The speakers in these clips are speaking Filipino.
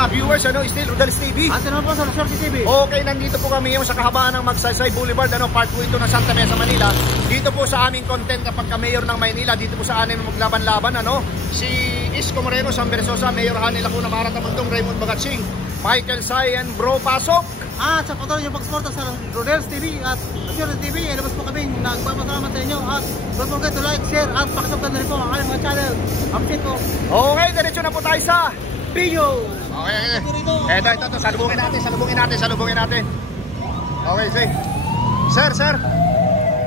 mga viewers, still Rodales TV. At naman po sa Shorty TV. Okay, nandito po kami yung sa kahabaan ng Magsaysay Boulevard, part po ito ng Santa Mesa, Manila. Dito po sa aming content kapag ka-mayor ng Maynila, dito po sa aming maglaban-laban, si Isko Moreno, Sam Versosa, Mayor Hanel Lacuna, Mara Tamundong, Raymond Bagatsing, Michael Sayan, Bro Pasok. At sa patuloy yung pagsuporta sa Rodales TV at Shorty TV, labas po kami nagpapasalamat sa inyo. At don't forget to like, share at pakisubscribe na rin po ang aming mga channel. Update po. Okay, diretso na po tayo sa video. Okay. Ito, salubungin natin. Okay, say. Sir.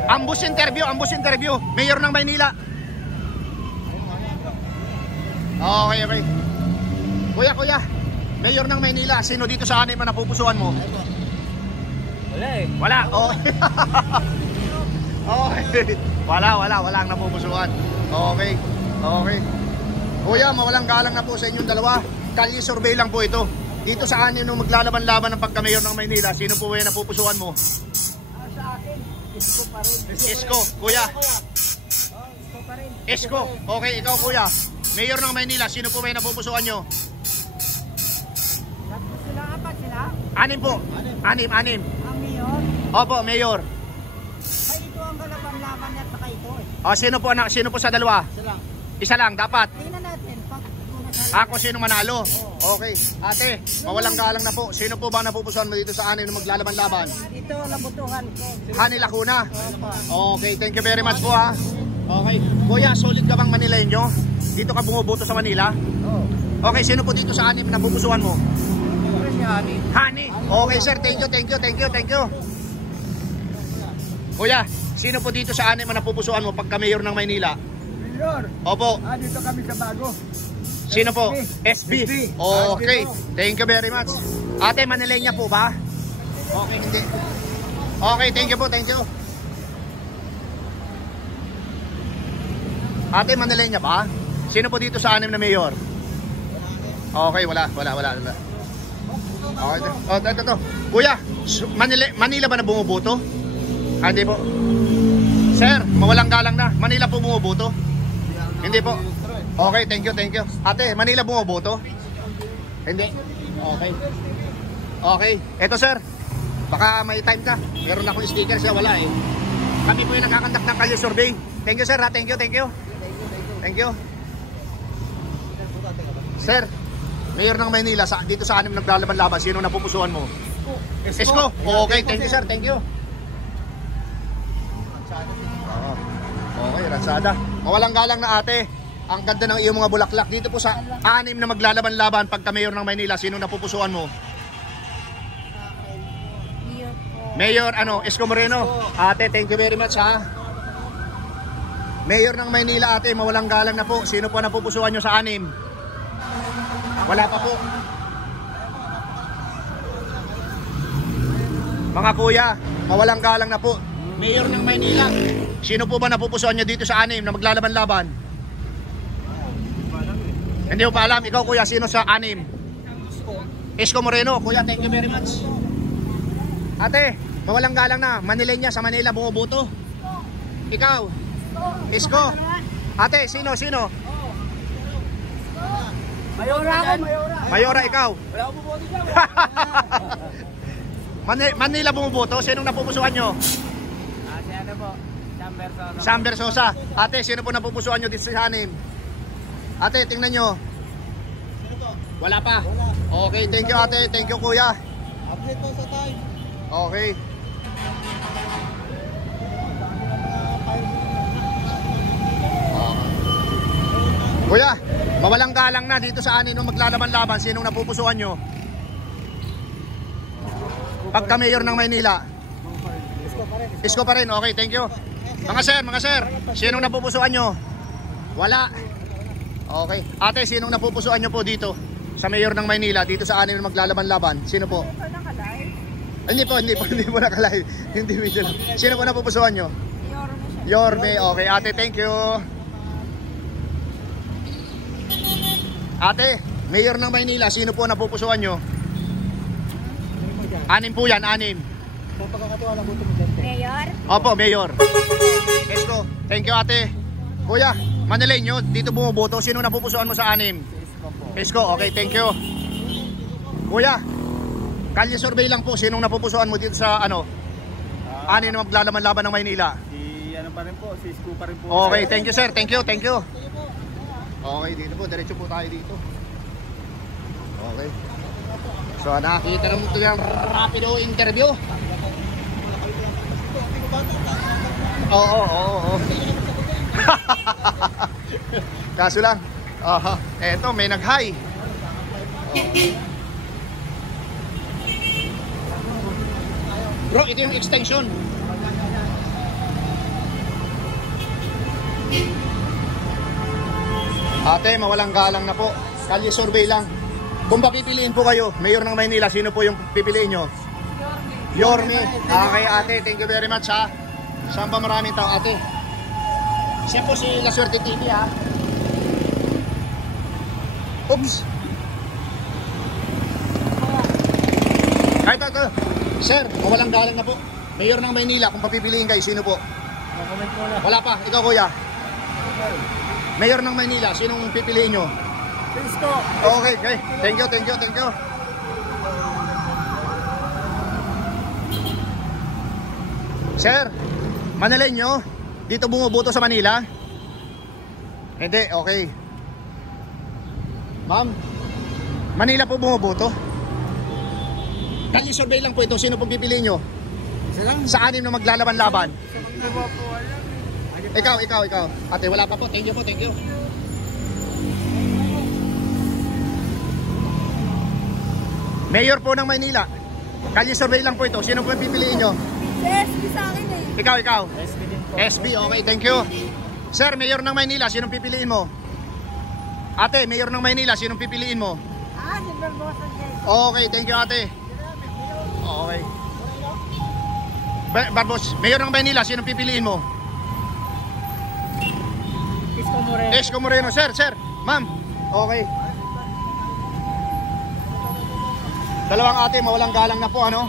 Ambush interview. Mayor ng Maynila. Okay. Kuya. Mayor ng Maynila, sino dito sa anim na napupusuan mo? Wala. Okay. Okay. Wala ang napupusuan. Okay. Kuya, mawalang galang na po sa inyong dalawa. Kalye survey lang po ito. Dito sa anin nung maglalaban-laban ng pagka-mayor ng Maynila, sino po yung napupusuan mo? Sa akin, Isko pa rin. Isko, kuya. Isko pa rin. Isko, okay, ikaw kuya. Mayor ng Maynila, sino po yung napupusuan nyo? Apat sila? Anim po. Anim. Ang mayor? Opo, mayor. Ay, ito ang kalaban-laban at saka ito. Sino po sa dalawa? Isa lang, dapat. Tingnan natin. Ako sino manalo? Okay. Ate, mawalang galang na po. Sino po ba napupusuan mo dito sa anin na maglalaban-laban? Ito, labutuhan ko. Hanel Lacuna. Okay, thank you very much po ha. Okay. Kuya, solid ka bang Manileño? Dito ka bumuboto sa Manila? Okay, sino po dito sa anin na napupusuan mo? Hani. Okay sir, thank you. Kuya, sino po dito sa anin na napupusuan mo pagka mayor ng Maynila? Mayor. Opo. Dito kami sa bago. Sino po? SB. Okay. Thank you very much. Ate, Manileña po ba? Okay, hindi. Okay, thank you. Ate, Manileña ba? Sino po dito sa anim na mayor? Okay, wala. Okay, ito. Kuya, Manila ba na bumuboto? Hindi po. Sir, mawalang galang na. Manila po bumuboto? Hindi po. Okay, thank you. Ate, Manila bumuboto? Hindi. Okay. Eto sir, baka may time ka. Meron akong sticker siya, wala eh. Kami po yung nakakandak ng kalye survey. Thank you sir ha, thank you. Sir, mayor ng Maynila, dito sa anim naglalaban-laban, sino napupusuan mo? Isko. Okay, thank you sir, thank you. Okay, Ransada. Mawalang galang na ate. Ang ganda ng iyong mga bulaklak. Dito po sa anim na maglalaban-laban pagka mayor ng Maynila, sino napupusuan mo? Mayor, Isko Moreno. Ate, thank you very much ha. Mayor ng Maynila ate, mawalang galang na po. Sino po napupusuan nyo sa anim? Wala pa po. Mga kuya, mawalang galang na po. Mayor ng Maynila, sino po ba napupusuan nyo dito sa anim na maglalaban-laban? Hindi mo pa alam. Ikaw kuya, sino sa anim? Isko Moreno. Kuya, thank you very much. Ate, mawalang galang na. Manileña sa Manila bumuboto? Ikaw? Isko. Ate, sino? Mayora, ikaw? Wala akong bumoto dyan. Manila bumuboto? Sinong napupusuan nyo? Sam Versosa. Ate, sino po napupusuan nyo dito sa anim? Ate, tingnan nyo. Wala pa. Okay, thank you ate. Thank you kuya. Update po sa time. Okay. Kuya, mawalang galang na dito sa anin nung maglalaban-laban. Sinong napupusuan nyo? Pagka mayor ng Maynila. Isko pa rin. Okay, thank you. Mga sir, sinong napupusuan nyo? Wala. Okay. Ate, sinong napupusuan nyo po dito sa mayor ng Maynila, dito sa anim na maglalaban-laban? Sino po? Hindi po nakalive. Hindi video lang. Sino po napupusuan nyo? Yorme. Okay, ate, thank you. Ate, mayor ng Maynila, sino po napupusuan nyo? Anim po yan, anim. Mayor? Opo, mayor. Isko, thank you ate. Kuya, Manileño, dito bumuboto. Sino napupusuan mo sa anim? Isko, okay, thank you. Kuya, kalye survey lang po. Sinong napupusuan mo dito sa ano? Ano na maglalaban-laban ng Maynila? Si ano pa rin po, si Isko pa rin po. Okay, thank you sir. Thank you. Okay, dito po. Diretso po tayo dito. Okay. So, nakita naman ito yung rapido interview. Oo. Kaso lang, eto, may nag-hi. Bro, ito yung extension. Ate, mawalang galang na po. Kalye survey lang. Kung papipiliin po kayo, Mayor ng Maynila, sino po yung pipiliin nyo? Yorme. Okay ate, thank you very much ha. Saan pa maraming tao ate? Siya po si La Suerte TV ha. Oops. Ay, ito. Sir, mawalang galang na po. Mayor ng Maynila, kung papipiliin kayo, sino po? Wala pa, ikaw kuya. Mayor ng Maynila, sinong pipiliin nyo? Isko. Okay. Thank you. Sir, Manileño, dito bumuboto sa Manila? Hindi, okay. Ma'am, Manila po bumuboto? Kalye survey lang po ito, sino pong pipiliin nyo? Sa anim na maglalaban-laban? Ikaw. Ate, wala pa po. Thank you. Mayor po ng Maynila. Kalye survey lang po ito. Sino po pipiliin nyo? SB sa akin eh. Ikaw. SB din po. SB, okay, thank you. Sir, Mayor ng Maynila, sinong pipiliin mo? Ate, Mayor ng Maynila, sinong pipiliin mo? Si Barbosa Jay. Okay, thank you ate. Okay. Barbos, Mayor ng Maynila, sinong pipiliin mo? Isko Moreno. Sir, ma'am. Okay. Dalawang ate, mawalang galang na po, ano?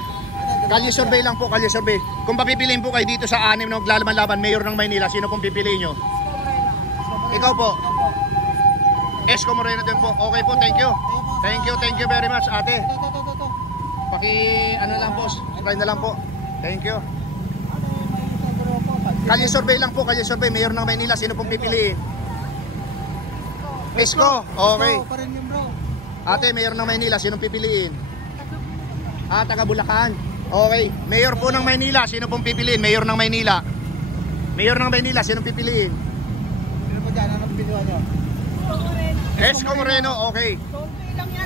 Kalye survey lang po, kalye survey. Kung papipiliin po kayo dito sa anim na maglalaban-laban, Mayor ng Maynila, sino pong pipiliin nyo? Ikaw po. Isko Moreno din po. Okay po, thank you. Thank you very much, ate. Ano lang po, subscribe na lang po. Thank you. Kalye survey lang po, kalye survey. Mayor ng Maynila, sino pong pipiliin? Isko, okay. Ate, Mayor ng Maynila, sinong pipiliin? Taga Bulacan. Okay. Mayor po ng Maynila, sino pong pipiliin? Mayor ng Maynila. Mayor ng Maynila, sinong pipiliin? Sino po dyan? Anong pilihan nyo? Isko Moreno, okay.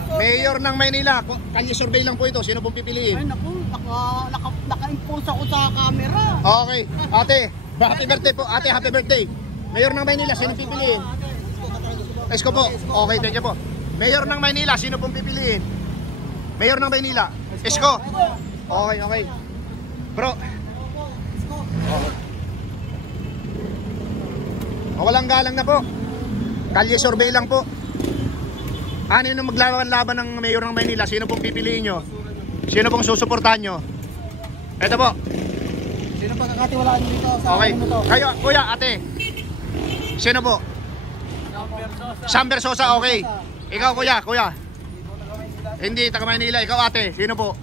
Mayor ng Maynila, kalye survey lang po ito, sino pong pipiliin? Ay naku, naka-impose ako sa camera. Okay. Ate, happy birthday po. Ate, happy birthday. Mayor ng Maynila, sino pipiliin? Isko po. Okay, thank you po. Mayor ng Maynila, sino pong pipiliin? Mayor ng Maynila. Isko. Okay. Bro. Okay. Walang galang na po. Kalye survey lang po. Ano yung maglaban-laban ng Mayor ng Maynila? Sino pong pipiliin nyo? Sino pong susuportahan nyo? Ito po. Sino pa kakatiwalaan nyo dito sa Okay. ano to? Kayo, kuya, ate. Sino po? Sam Versosa, okay. Ikaw, kuya. Hindi, taga Maynila. Ikaw, ate. Sino po?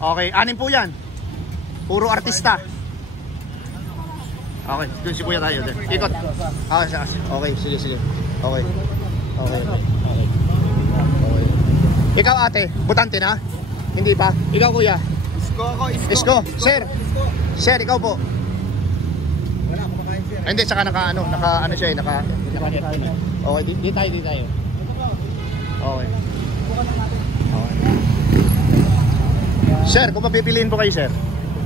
Okay, anim po yan. Puro artista. Okay, dun si kuya tayo. Ikot. Okay, sige. Okay. Ikaw, ate, butante na? Hindi pa? Ikaw, kuya? Isko. Sir, ikaw po? Wala, kumakain sir. Hindi, saka naka siya eh, okay, di tayo. Okay. Sir, kung papipiliin po kayo, sir,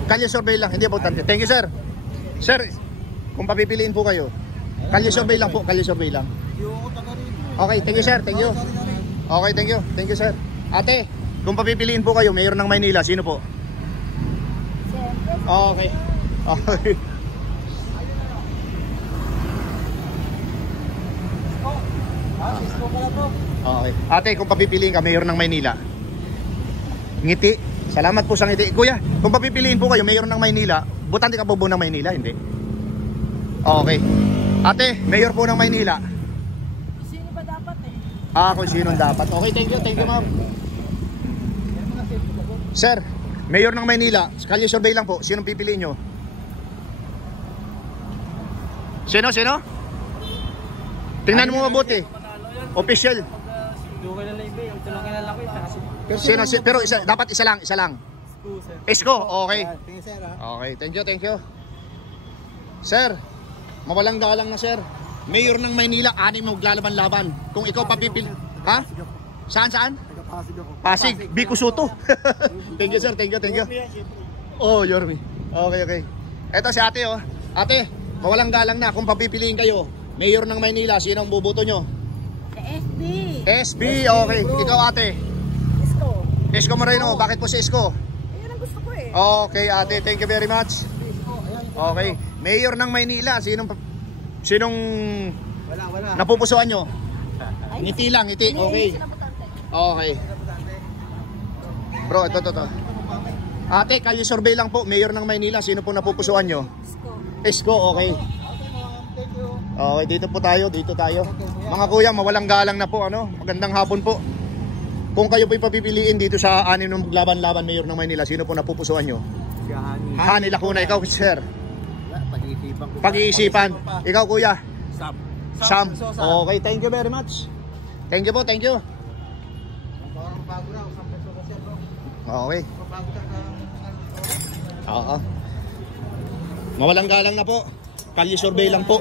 kalye survey lang, hindi butante. Thank you, sir. Sir, kung papipiliin po kayo, kalye survey lang po, kalye survey lang. Okay, thank you, sir. Thank you. Okay, thank you, sir. Ate, kung papipiliin po kayo, Mayor ng Maynila, sino po? Okay. Okay. Ate, kung papipiliin ka, Mayor ng Maynila, ngiti. Salamat po sa ngiti. Kuya, kung papipiliin po kayo, Mayor ng Maynila, butante ka po ng Maynila, hindi? Okay. Ate, Mayor po ng Maynila. Sino ba dapat eh? Kung sinong dapat. Okay, thank you ma'am. Sir, Mayor ng Maynila, kalye survey lang po, sinong pipiliin nyo? Sino? Tingnan mo mabuti. Official. Tulungan na lang iba, yung tulungan na lang ko. Sino? Pero dapat isa lang. Isko, okay. Tingin sir ha. Okay, thank you. Sir, mawalang galang na sir. Mayor ng Maynila, 6 maglalaban-laban. Kung ikaw papipil... Ha? Saan? Nagpapasig ako. Pasig, Biko Soto. Thank you sir, thank you. Oh, Yormi. Okay. Eto si ate oh. Ate, mawalang galang na. Kung papipiliin kayo, Mayor ng Maynila, sino ang buboto nyo? SB, okay. Ikaw ate? Isko Moreno, bakit po si Isko? Ayun ang gusto ko eh. Okay ate, thank you very much. Okay, Mayor ng Maynila, sinong Wala. napupusuan nyo? Ngiti lang, okay. Okay. Bro, ito. Ate, kalye survey lang po, Mayor ng Maynila, sino po napupusuan nyo? Isko, okay. Okay, dito tayo. Mga kuya, mawalang galang na po, magandang hapon po. Kung kayo po'y papipiliin dito sa 6 ng maglaban-laban Mayor ng Maynila, sino po napupusuan nyo? Hani Lacuna, ikaw sir. Pag-iisipan. Ikaw kuya? Sam. Okay, thank you very much. Thank you po. Parang bago na, 1 peso kasi bro. Okay. Bago ka Oo. Mawalang galang na po. Kalye survey lang po.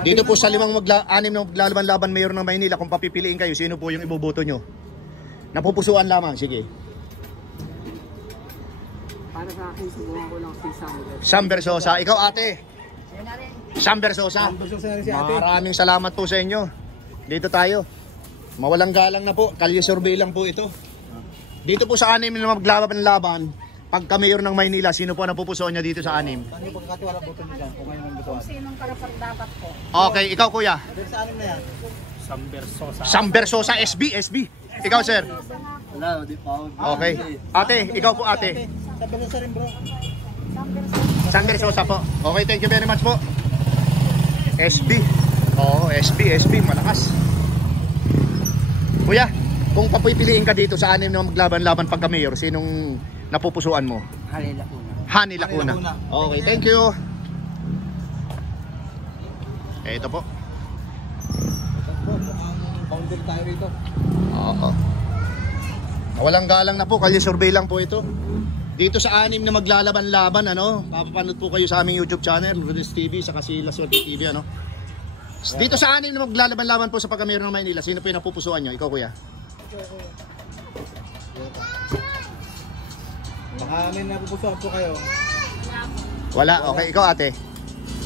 Dito po sa 6 ng maglalaban-laban Mayor ng Maynila, kung papipiliin kayo, sino po yung iboboto nyo? Napupusuan lamang, sige. Para sa akin, subukan ko lang si Sam Versosa. Ikaw ate? Sam Versosa. si ate. Maraming salamat po sa inyo. Dito tayo. Mawalang galang na po. Kalye survey lang po ito. Dito po sa 6 na maglaban-laban, pagka Mayor ng Maynila, sino po napupusuan niya dito sa 6? Ano yung pagkakatiwala boto niyo dyan? Kung ngayon ang botohan. Sinong karapat dapat po? Okay, ikaw kuya. Dito sa 6 na yan. Sam Versosa, SB. Ikaw sir. Wala, di pa ako. Okay. Ate, ikaw po ate. Sabi na sa rin bro. Sam Versosa po. Okay, thank you very much po. SB. Oo, SB, malakas. Kuya, kung papipiliin ka dito sa 6 na maglaban-laban pagka Mayor, sinong napupusuan mo? Hani Lacuna. Okay, thank you. Ito po. Boundary tayo rito. Oo. Walang galang na po, kalye survey lang po ito. Dito sa 6 na maglalaban-laban, papapanood po kayo sa aming YouTube channel, Rodels TV, saka si La Suerte TV, Dito sa 6 na maglalaban-laban po sa pagka-Mayor ng Maynila, sino po yung napupusuan nyo? Ikaw kuya? Baka may napupusuan po kayo. Wala, okay. Ikaw ate?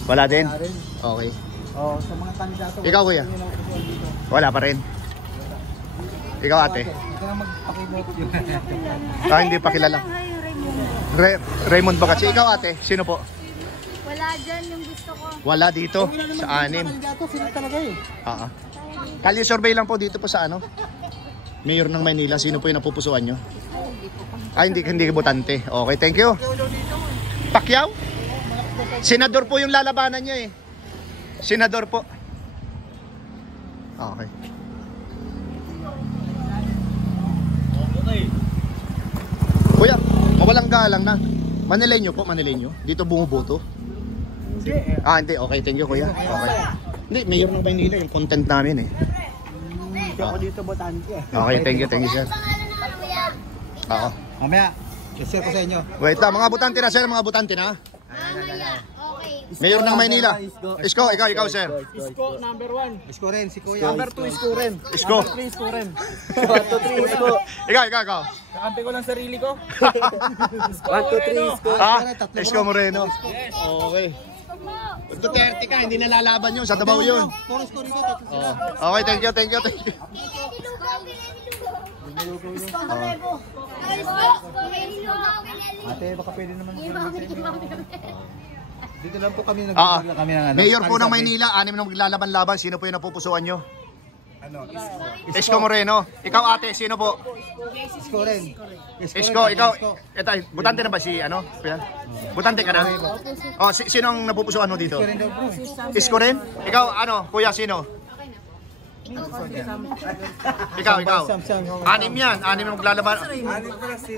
Wala din? Wala rin. Okay. Sa mga kandidato. Ikaw, kuya? Hindi na napupusuan dito. Wala pa rin. Ikaw ate? Hindi ka na magpakiboto. Hindi pa kilala. Raymond ba kasi? Ikaw ate? Sino po? Wala dyan yung gusto ko. Wala dito sa 6. Kandidato, sila talaga eh. Kalye survey lang po dito po sa Mayor ng Maynila, sino po yung napupusuan nyo? Hindi botante. Okay, thank you. Pacquiao? Senador po yung lalabanan niya eh. Senador po. Okay. Kuya, mawalang galang na. Manileño po, Manileño. Dito bumuboto. Hindi. Okay, thank you kuya. Okay. Hindi, Mayor ng Maynila yung content namin eh. Ako dito, botante. Okay, thank you sir. Oo. Mamaya, share ko sa inyo. Wait lang, mga butante na sir, mga butante na. Mayor ng Maynila. Isko, ikaw sir. Isko, number 1. Isko rin, si kuya. Number 2, Isko rin. Isko. Number 3, Isko rin. 1, 2, 3, Isko. Ikaw. Nakampi ko lang sarili ko. 1, 2, 3, Isko. Isko Moreno. Okay. Duterte ka, hindi nalalaban yun. Sa Davao yun. Puro Isko rito, tatlo sila. Okay, thank you. Ate, baka pwede naman. Dito lang po kami kami ng Mayor po ng Maynila, 6 na maglalaban-laban. Sino po yung napupusuan nyo? Isko Moreno. Ikaw ate, sino po? Isko rin. Isko, ikaw. Ito, butante na ba si Butante ka na? Sino ang napupusuan mo dito? Isko rin daw bro. Isko rin? Ikaw, kuya, sino? Ikaw. Sam. 6 yan. 6 yung maglalaban.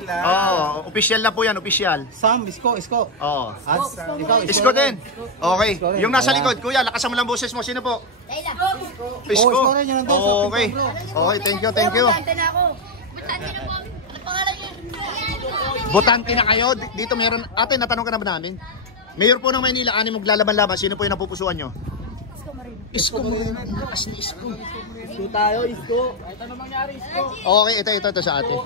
Oo, official na po yan, official. Sam, Isko. Oo. At ikaw, Isko din. Okay. Isko rin. Yung nasa likod, kuya, lakasan mo lang boses mo. Sino po? Oh, Isko. Isko rin, yun nandun sa Okay. pinto, bro. Okay, thank you. Botante na kayo. Dito meron, ate, natanong ka na ba namin? Mayor po ng Maynila, 6 maglalaban-laban. Sino po yung napupusuan nyo? Isko Moreno. Lakas ni Isko. Isko tayo, Isko. Kahit ano mangyari, Isko. Okay, ito sa ate.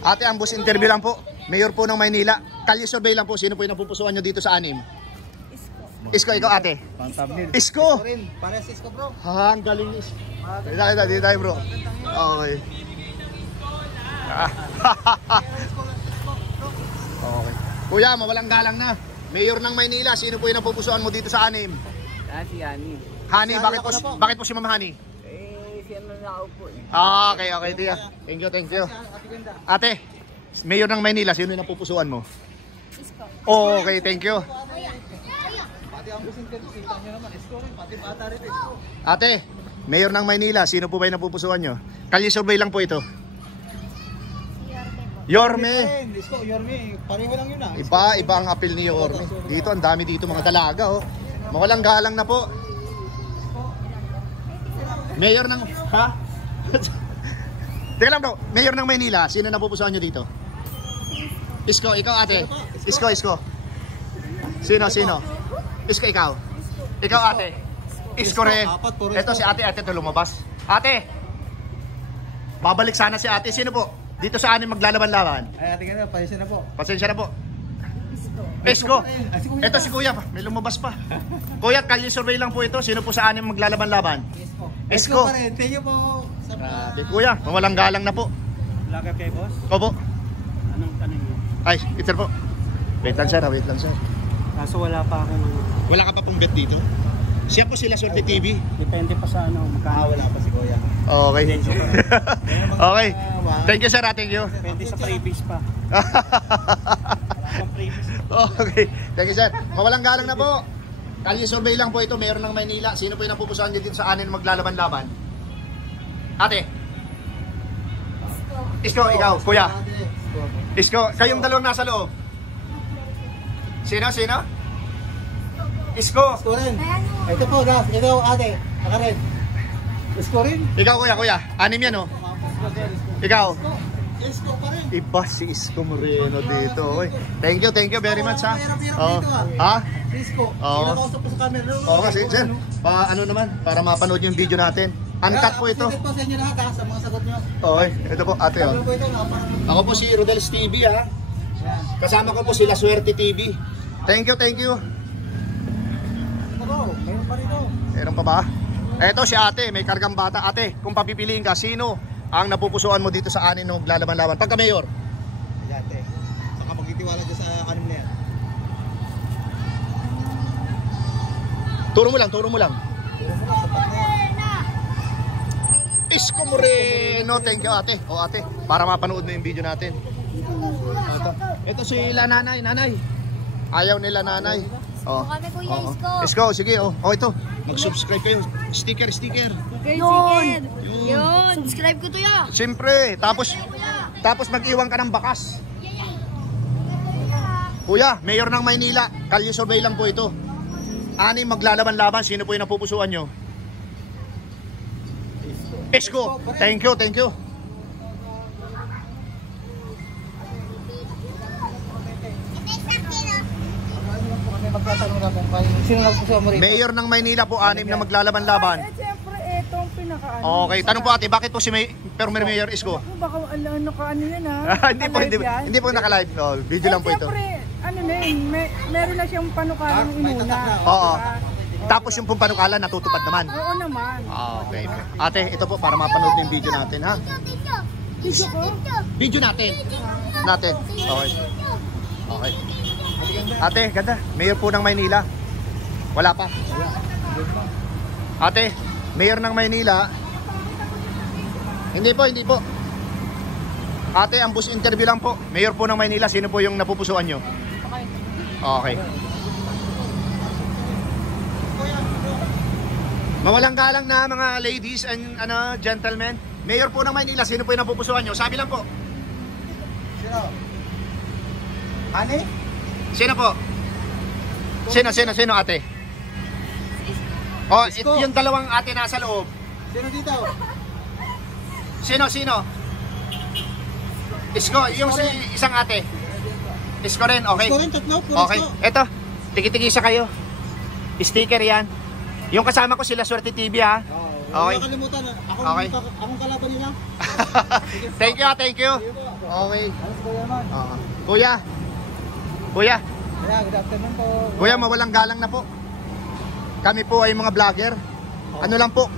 Ate, ang bus interview lang po. Mayor po ng Maynila. Kalye survey lang po. Sino po yung napupusuan nyo dito sa 6? Isko, ikaw ate. Isko. Parehas Isko, bro. Ha, ang galing ni Isko. Dito tayo bro. Okay. Okay. Kuya, mawalang galang na. Mayor ng Maynila, sino po yung napupusuan mo dito sa 6? Si Hani. Hani, bakit po si Ma'am Hani? Si ano na ako po eh. Okay, tiya. Thank you. Ate, Mayor ng Maynila, sino yung napupusuan mo? Isko. Okay, thank you. Pati ang busin ko, kita nyo naman, Isko rin, pati bata rin, Isko. Ate, Mayor ng Maynila, sino po ba yung napupusuan nyo? Kalye survey lang po ito. Yorme. Isko, Yorme, pareho lang yun ah. Iba ang appeal ni Yorme. Dito, ang dami dito mga dalaga, oh. Mawalang galang na po. Mayor ng... Ha? Teka lang bro, Mayor ng Maynila, sino napupusuan nyo dito? Isko, ikaw ate. Isko. Sino? Isko, ikaw. Ikaw ate. Isko rin. Ito si ate ito lumabas. Ate, babalik sana si ate. Sino po? Dito sa 6 maglalaban-laban. Ay, ate ka na, Pasensya na po. Isko. Ito si kuya, may lumabas pa. Kuya, kalye survey lang po ito. Sino po sa 6 maglalaban-laban? Isko. pa rin, thank you po. Grabe kuya, mawalang galang na po. Laga kay boss? Opo. Anong tanong niyo? Ay, ito po. Wait lang sir. Kaso wala pa akong Wala ka pa pong bet dito? Siya po sila Swerte TV. depende pa sa ano magkano. Wala pa si Kuya. Okay. Okay. Thank you sir, thank you. Depende sa previous pa. Okay. Thank you sir. Mawalang galang na po. Kalye survey lang po ito, Mayor ng Maynila. Sino po yung napupusuan niyo dito sa 6 maglalaban-laban? Ate. Isko, ikaw, kuya. Isko, kayong dalawang nasa loob. Sino? Isko. Isko rin. Ito po, Das. Ito, ate. Naka rin. Isko rin. Ikaw kuya. 6 yan oh. Ikaw. Isko pa rin. Iba si Isko Moreno dito. Okay. Thank you very much ha. Hirap-hirap Oh. dito, Ha? Isko. Oo. Kinakausap po sa camera. Oo kasi sir. Ano naman para mapanood yung video natin. Uncut po ito. Updated po sa inyo lahat ha, sa mga sagot nyo. Okay. Ito po ate Sagot oh. po ito, napanood. Ako po si Rodels TV ha. Kasama ko po sila Swerte TV. Thank you. Ito po, mayroon pa rito. Meron pa ba? Eto si ate, may kargang bata. Ate, kung papipiliin ka, sino ang napupusuan mo dito sa 6 nung lalaban-laban? Pagka mayor. Ate, baka magtitiwala dyan sa anim na yan. Turo mo lang. Isko Moreno. Thank you ate. O ate, para mapanood mo yung video natin. Ito sila nanay. Ayaw nila nanay. Oh. Kami Kuya Oo. Isko. Isko, sige oh. Oh ito. Mag-subscribe kayo. Sticker. Yun. Subscribe ko to ya. Siyempre, tapos mag-iwan ka ng bakas. Kuya, Mayor ng Maynila, kalye survey lang po ito. 6 maglalaban-laban, sino po yung napupusuan nyo? Isko. Thank you. Kami magtatanong na kung kayo. Sino nagpusuan mo rito? Mayor ng Maynila po, 6 na maglalaban-laban. Siyempre, itong pinaka-ano. Okay, tanong po ate, bakit po si Mayor Isko? Baka ano yan ha? Hindi po naka-live. Oh, video lang po ito. Siyempre, ano na yun, meron na siyang panukalang inuna. Oo. Tapos yung pong panukala natutupad naman. Oo naman. Okay. Ate, ito po para mapanood yung video natin ha. Video ko? Video natin. Okay. Ate, ganda. Mayor po ng Maynila. Wala pa. Ate, Mayor ng Maynila. Hindi po. Ate, ang bus interview lang po. Mayor po ng Maynila, sino po yung napupusuan nyo? Okay. Mawalang galang na mga ladies and gentlemen. Mayor po ng Maynila, sino po yung napupusuan nyo? Sabi lang po. Sino? Honey? Sino po? Sino ate? Oh, Isko. yung dalawang ate nasa loob. Sino dito? Sino? Isko, yung si isang ate. Isko rin, okay. Isko rin, tatlo. Puro Okay, Isko. eto, tigi-tigisa kayo. Sticker yan. Yung kasama ko sila Swerte TV ha. Okay. Okay. Nakalimutan. Okay. Akong kalaban nila. Thank you. Okay. Alas ko naman. Kuya. Kaya, good afternoon po. Kuya, mawalang galang na po. Kami po ay mga vlogger. Ano lang po,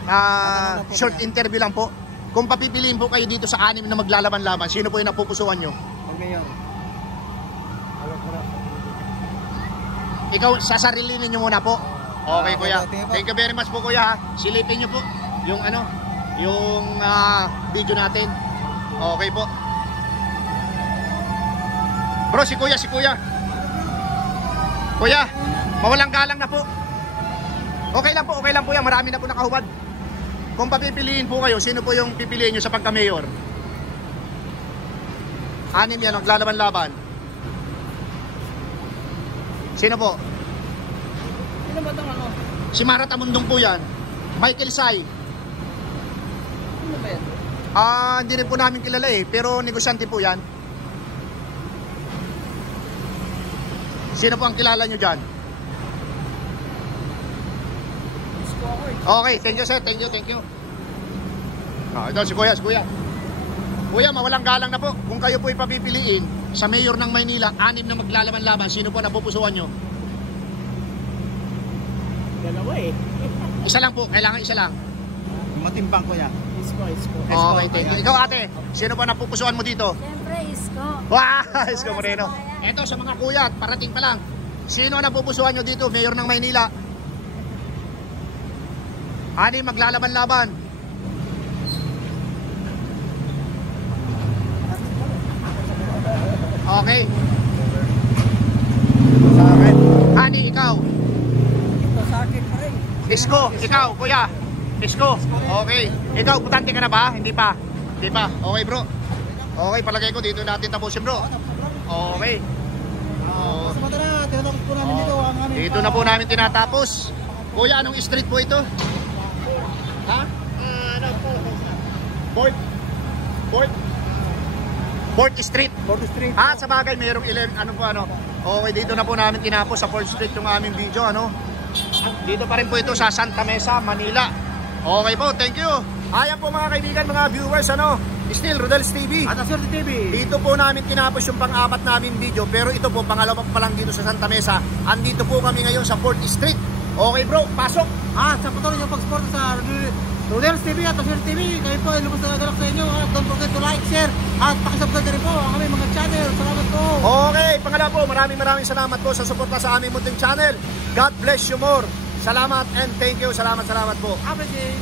short interview lang po. Kung papipiliin po kayo dito sa 6 na maglalaban-laban, sino po yung napupusuan nyo? Huwag ngayon. Alok mo na. Ikaw, sasarilinin nyo muna po. Okay, kuya. Thank you very much po, kuya. Silipin nyo po yung video natin. Okay po. Bro, si kuya. Kuya, mawalang galang na po. Okay lang po yan. Marami na po nakahubad. Kung papipiliin po kayo, sino po yung pipiliin nyo sa pagka-mayor? 6 yan, naglalaban-laban. Sino po? Sino ba itong ano? Si Mara Tamundong po yan. Michael Sai. Sino ba yan? Hindi rin po namin kilala pero negosyante po yan. Sino po ang kilala nyo dyan? Okay, thank you sir, thank you. Ito si kuya. Kuya, mawalang galang na po. Kung kayo po ipapipiliin sa mayor ng Maynila, 6 na maglalaban-laban, sino po napupusuan nyo? Dalawa eh. Isa lang po, kailangan isa lang. Matimbang ko yan. Isko. Okay, thank you. Ikaw ate, sino po napupusuan mo dito? Siyempre, Isko. Wow, Isko Moreno. Eto sa mga kuya, parating pa lang. Sino napupusuan nyo dito, mayor ng Maynila? 6 maglalaban-laban. Okay. Sa akin. Hani, ikaw. Ito sa akin pa rin. Isko, ikaw, kuya. Isko. Okay. Ikaw, putante ka na ba? Hindi pa. Okay, bro. Okay, palagay ko dito natin tapusin, bro. Okay. Sa mata na, tinatapos po namin dito. Ang aming Dito na po namin tinatapos. Kuya, anong street po ito? Ha? Fourth Street. 4th Street. Sa bagay, mayroong 11, Okay, dito na po namin tinapos sa 4th Street yung aming video, Dito pa rin po ito sa Santa Mesa, Manila. Okay po, thank you. Ayan po mga kaibigan, mga viewers, Still, Rodel's TV. At Swerte TV. Dito po namin tinapos yung pang-apat namin video, pero ito po, pangalawa pa lang dito sa Santa Mesa. Andito po kami ngayon sa 4th Street. Okay bro, pasok. Sa patuloy ng pag-support sa Rodel's TV at Swerte TV. Kayo po ay lumos na nagalak sa inyo. At don't forget to like, share at pakisubscribe na rin po ang aming mga channel. Salamat po. Okay, pangalawa po, maraming salamat po sa suporta sa aming munting channel. God bless you more. Salamat and thank you. Salamat po. Happy day.